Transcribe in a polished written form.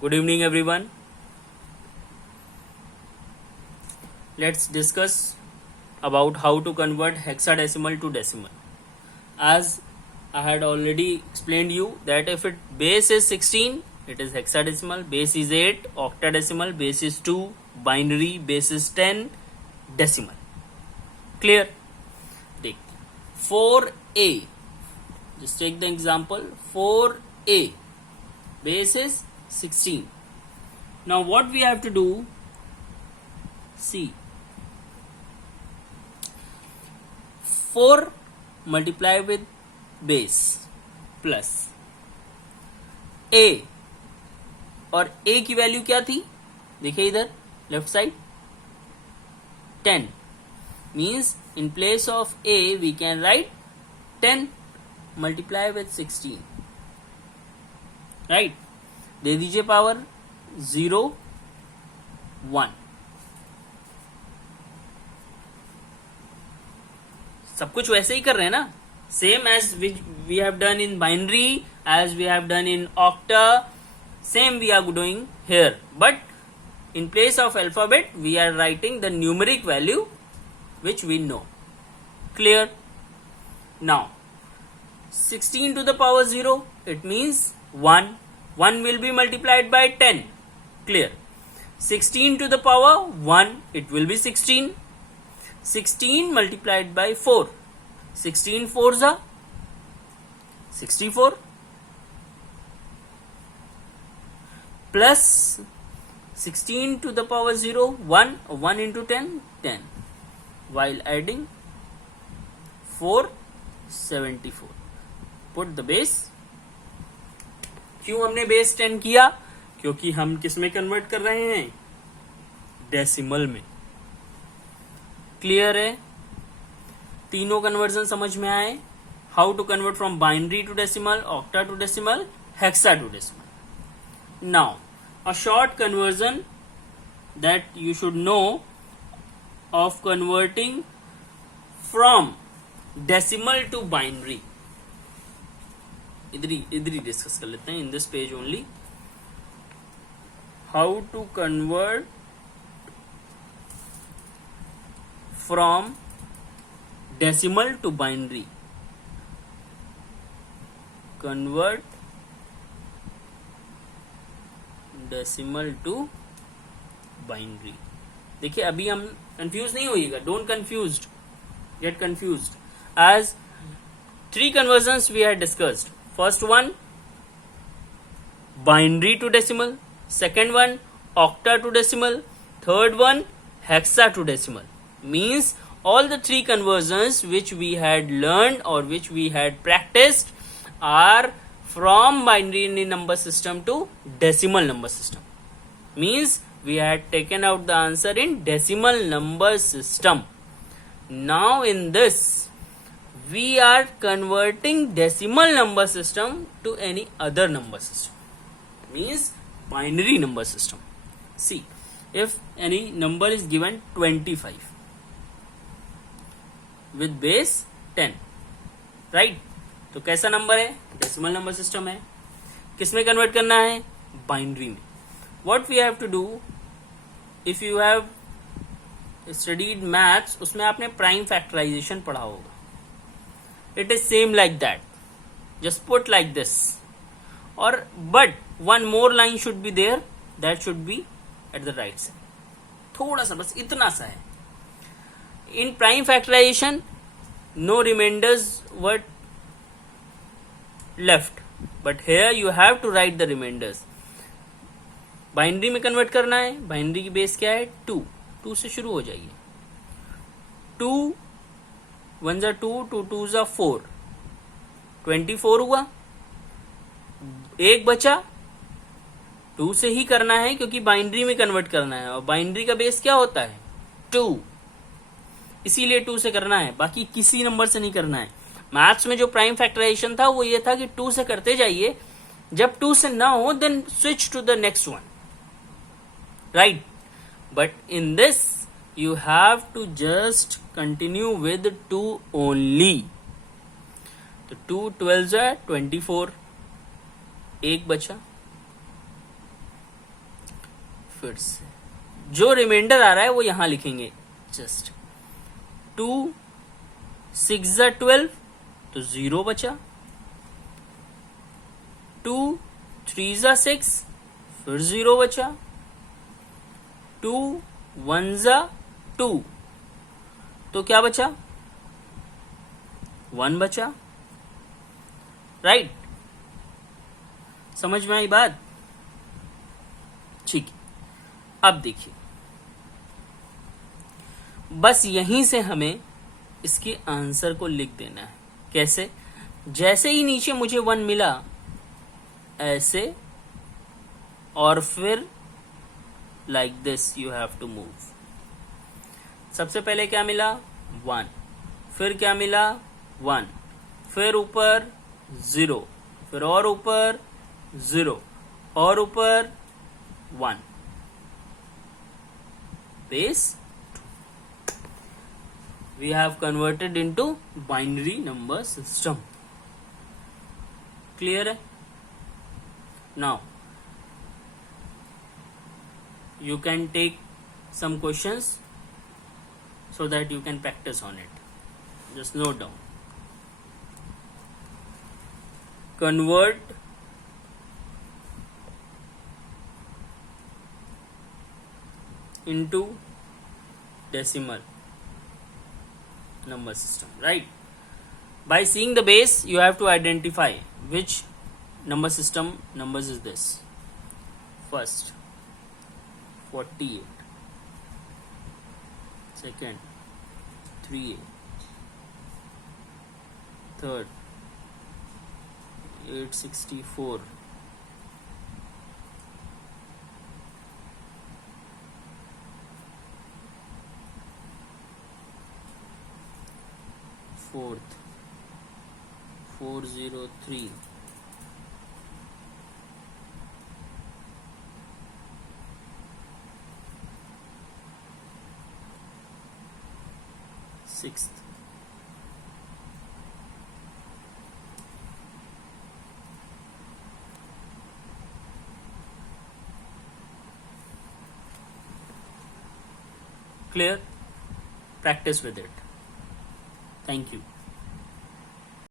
Good evening, everyone. Let's discuss about how to convert hexadecimal to decimal. As I had already explained you that if base is 16, it is hexadecimal, base is 8, octadecimal, base is 2, binary, base is 10, decimal. Clear? Take 4a. Just take the example 4a. Base is 16. Now what we have to do, see, 4 multiply with base plus a, और a की value क्या थी, देखिए इधर left side 10, means in place of a we can write 10 multiply with 16, right. दे दीजिए power 0 1. सब कुछ वैसे ही कर रहे हैं ना, same as we have done in binary, as we have done in octa, same we are doing here, but in place of alphabet we are writing the numeric value which we know. Clear? Now 16 to the power 0, it means 1 will be multiplied by 10. Clear? 16 to the power 1, it will be 16. 16 multiplied by 4, 16 4s are 64, plus 16 to the power 0, 1 into 10, 10, while adding 4, 74. Put the base. क्यों हमने बेस 10 किया? क्योंकि हम किस में कन्वर्ट कर रहे हैं, डेसिमल में. क्लियर है? तीनों कन्वर्जन समझ में आए. How to convert from binary to decimal, octa to decimal, hexa to decimal. Now a short conversion that you should know of converting from decimal to binary. इधर ही डिस्कस कर लेते हैं, in this page only. How to convert from decimal to binary. Convert decimal to binary. देखिए अभी हम confuse नहीं होइएगा, don't confused, get confused, as 3 conversions we had discussed. First one binary to decimal, second one octa to decimal, third one hexa to decimal. Means all the 3 conversions which we had learned or which we had practiced are from binary number system to decimal number system. Means we had taken out the answer in decimal number system. Now in this we are converting decimal number system to any other number system. Means binary number system. See, if any number is given 25 with base 10, right? तो कैसा नंबर है, decimal number system है. किस में convert करना है, binary में. What we have to do, if you have studied maths, उसमें आपने प्राइम फैक्टराइजेशन पढ़ा होगा. It is same like that, just put like this, और but one more line should be there, that should be at the right side. थोड़ा सा, बस इतना सा है. In prime factorisation no reminders were left, but here you have to write the remainders. Binary में convert करना है, बाइनरी की बेस क्या है, 2 से शुरू हो जाइए. 2 1 जा 2, 2 2 जा 4, 24 हुआ. 1 बचा, 2 से ही करना है क्योंकि बाइनरी में कन्वर्ट करना है, और बाइनरी का बेस क्या होता है, 2, इसीलिए 2 से करना है, बाकी किसी नंबर से नहीं करना है. मैथ्स में जो प्राइम फैक्टराइजेशन था वो ये था कि 2 से करते जाइए, जब 2 से ना हो then switch to the next one, right. But in this you have to just continue with 2 only. तो 2 12 है 24, 1 बचा, फिर से जो रिमाइंडर आ रहा है वो यहां लिखेंगे जस्ट 2 6 जा 12 तो 0 बचा 2 3 जा 6 फिर 0 बचा 2 1 जा 2 तो क्या बचा 1 बचा राइट समझ में आई बात ठीक है अब देखिए बस यहीं से हमें इसके आंसर को लिख देना है कैसे जैसे ही नीचे मुझे 1 मिला ऐसे और फिर like this you have to move सबसे पहले क्या मिला 1 फिर क्या मिला 1 फिर ऊपर 0 फिर और ऊपर 0 और ऊपर 1 base we have converted into binary number system clear है now you can take some questions so that you can practice on it just note down convert into decimal number system right by seeing the base you have to identify which number system numbers is this first 48 second 3 third 864 fourth 403 sixth clear practice with it thank you